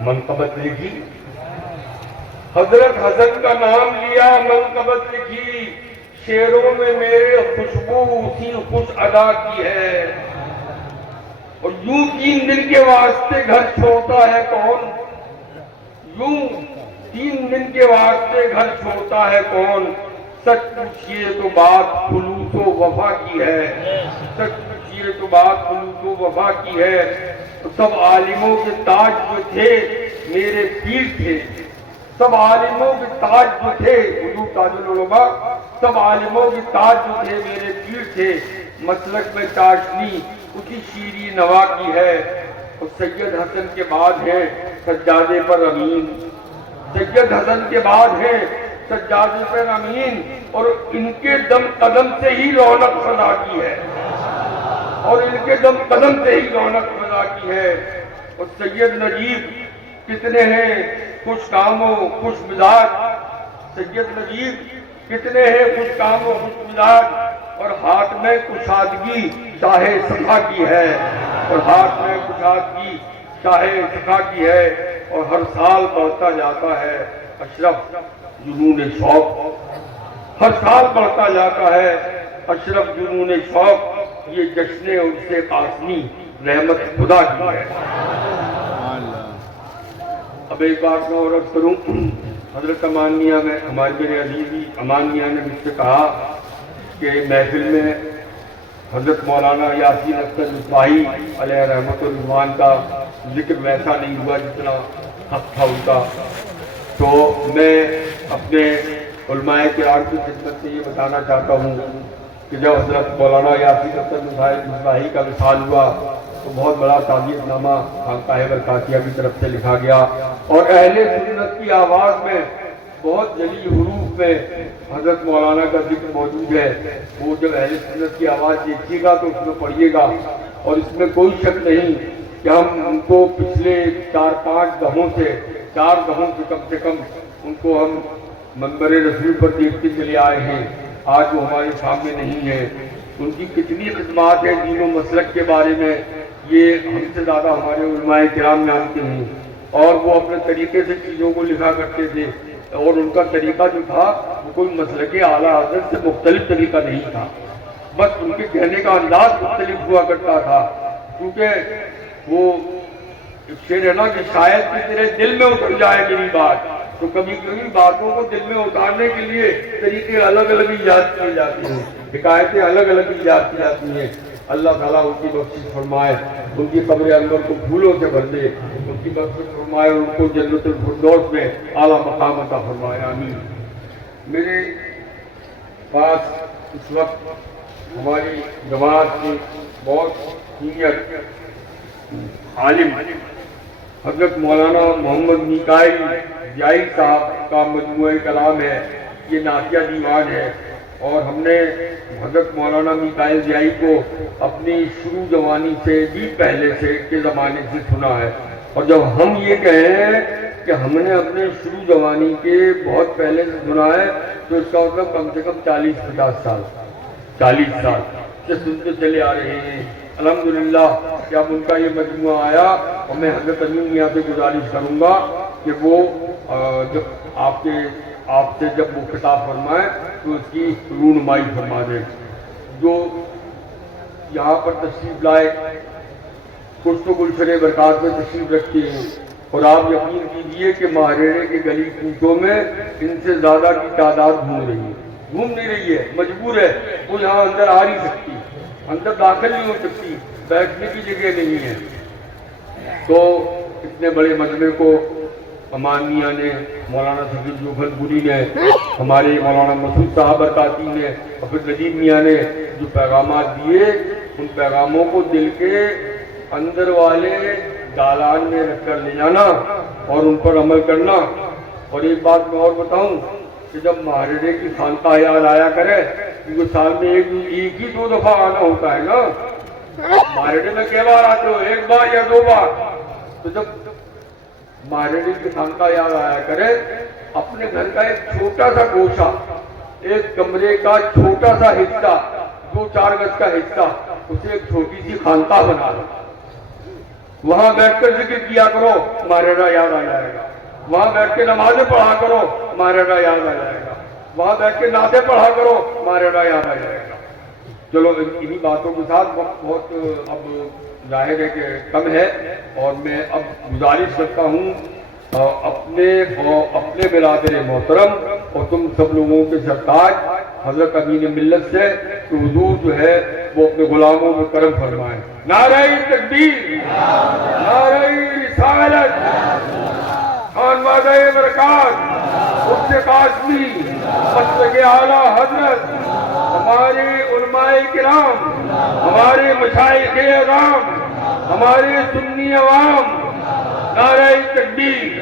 منقبت لکھی، حضرت حسن کا نام لیا، منقبت لکھی، شعروں میں میرے خوشبو اسی خوش ادا کی ہے۔ اور یوں 3 دن کے واسطے گھر چھوڑتا ہے کون، یوں 3 دن کے واسطے گھر چھوڑتا ہے کون، سچ پوچھئے تو بات خلوص و وفا کی ہے، سچ پوچھئے تو بات خلوص و وفا کی ہے۔ تو سب عالموں کے تاج جو تھے میرے پیر تھے، سب عالموں کے تاج جو تھے، حضور تاج العلماء، سب عالموں کے تاج جو تھے میرے پیر تھے، مسلک میں چاشنی اسی شیریں نوا کی ہے۔ اور سید حسن کے بعد ہے سجادے پر امین، سید حسن کے بعد ہے سجادے پر امین، اور ان کے دم قدم سے ہی رونق سزا کی ہے، اور ان کے دم قدم سے ہی رونق سزا کی ہے۔ اور سید نجیب کتنے ہیں خوش کام و خوش مزاج، سید نجیب کتنے ہیں خوش کام و خوش مزاج، اور ہاتھ میں کشادگی شاہ سخا کی ہے، اور ہاتھ میں کشادگی شاہ سخا کی ہے۔ اور ہر سال بڑھتا جاتا ہے اشرف جنون شوق، ہر سال بڑھتا جاتا ہے اشرف جنون شوق، یہ جشن عرس قاسمی رحمت خدا کی ہے۔ اب ایک بات میں اور عرض کروں، حضرت امان میاں میں ہمارے میرے عزیزی امان میاں نے مجھ سے کہا کہ محفل میں حضرت مولانا یاسین اختر مصباحی علیہ رحمت الرحمان کا ذکر ویسا نہیں ہوا جتنا حق تھا ان کا۔ تو میں اپنے علماء کرام کی خدمت سے یہ بتانا چاہتا ہوں کہ جب حضرت مولانا یاسین اختر مصباحی کا وصال ہوا تو بہت بڑا تعزیت نامہ خانقاہ برکاتیہ کی طرف سے لکھا گیا، اور اہل سنت کی آواز میں بہت جلی حروف میں حضرت مولانا کا ذکر موجود ہے۔ وہ جب اہل سنت کی آواز دیکھیے گا تو اس میں پڑھیے گا، اور اس میں کوئی شک نہیں کہ ہم ان کو پچھلے 4-5 دہوں سے 4 دہوں سے کم ان کو ہم منبر رسول پر دیکھتے چلے آئے ہیں۔ آج وہ ہمارے سامنے نہیں ہے۔ ان کی کتنی خدمات ہیں دین و مسلک کے بارے میں، یہ ہم سے زیادہ ہمارے علماء کرام جانتے ہیں، اور وہ اپنے طریقے سے چیزوں کو لکھا کرتے تھے، اور ان کا طریقہ جو تھا وہ کوئی مسلک اعلیٰ حضرت سے مختلف طریقہ نہیں تھا، بس ان کے کہنے کا انداز مختلف ہوا کرتا تھا، کیونکہ وہ ایک شعر ہے نا کہ شاید کہ تیرے دل میں اتر جائے میری بات، تو کبھی کبھی باتوں کو دل میں اتارنے کے لیے طریقے الگ الگ ایجاد کیے جاتے ہیں، حکایتیں الگ الگ ایجاد کی جاتی ہیں۔ اللہ تعالیٰ ان کی بخشش فرمائے، ان کی قبر انور کو پھولوں سے بھر دے، ان کی بخشش فرمائے، ان کو جنت الفردوس میں اعلیٰ مقام عطا فرمائے، آمین۔ میرے پاس اس وقت ہماری جماعت کے بہت سینئر عالم حضرت مولانا محمد میکائیل ضیائی صاحب کا مجموعہ کلام ہے، یہ نعتیہ دیوان ہے، اور ہم نے حضرت مولانا میکائیل ضیائی کو اپنی شروع جوانی سے بھی پہلے سے کے زمانے سے سنا ہے، اور جب ہم یہ کہیں کہ ہم نے اپنے شروع جوانی کے بہت پہلے سے سنا ہے تو اس کا مطلب کم سے کم 40-50 سال 40 سال سے سنتے چلے آ رہے ہیں۔ الحمدللہ کہ اب ان کا یہ مجموعہ آیا، اور میں حضرت امین میاں سے گزارش کروں گا کہ وہ جب آپ سے جب وہ خطاب فرمائے تو اس کی رونمائی فرما دیں۔ جو یہاں پر تشریف لائے کچھ تو گلشن برکات میں تشریف رکھتے ہیں، اور آپ یقین کیجئے کہ ماہریڑے کے گلی کوچوں میں ان سے زیادہ کی تعداد گھوم نہیں رہی ہے، مجبور ہے، وہ یہاں اندر آ نہیں سکتی، اندر داخل نہیں ہو سکتی، بیٹھنے کی جگہ نہیں ہے۔ تو اتنے بڑے مجمع کو امان میاں نے، مولانا صفی جوفن پوری نے، ہمارے مولانا مسعود صاحب برکاتی نے، اور پھر نجیب میاں نے جو پیغامات دیے، ان پیغاموں کو دل کے اندر والے دالان میں رکھ کر لے جانا اور ان پر عمل کرنا۔ اور ایک بات میں اور بتاؤں کہ جب ماہریڑے کی خانقاہ یاد آیا کرے، کیونکہ سال میں ایک ہی 2 دفعہ آنا ہوتا ہے نا، ماہریڑے میں کئی بار آتے ہو، 1 بار یا 2 بار، تو جب ماہریڑے کی خانقاہ یاد آیا کرے، اپنے گھر کا ایک چھوٹا سا گوشہ، ایک کمرے کا چھوٹا سا حصہ، 2-4 گز کا حصہ، اسے ایک چھوٹی سی خانقاہ بنا لو، وہاں بیٹھ کر ذکر کیا کرو، تمہارے اللہ یاد آ جائے گا۔ وہاں بیٹھ کے نمازیں پڑھا کرو، تمہارے اللہ یاد آ جائے گا۔ وہاں بیٹھ کے نعتیں پڑھا کرو، تمہارے اللہ یاد آ جائے گا۔ چلو انہی باتوں کے ساتھ وقت بہت اب ظاہر ہے کہ کم ہے، اور میں اب گزارش کرتا ہوں اپنے برادر محترم اور تم سب لوگوں کے سرتاج حضرت امین ملت سے کہ حضور جو ہے وہ اپنے غلاموں میں کرم فرمائیں۔ نعرہ تکبیر، نعرہ رسالت، خانوادہ برکات، مفتی قاسمی، مسلک اعلیٰ حضرت، ہمارے علماء کرام، ہمارے مشائخ اعظام، ہمارے سنی عوام، نعرہ تکبیر،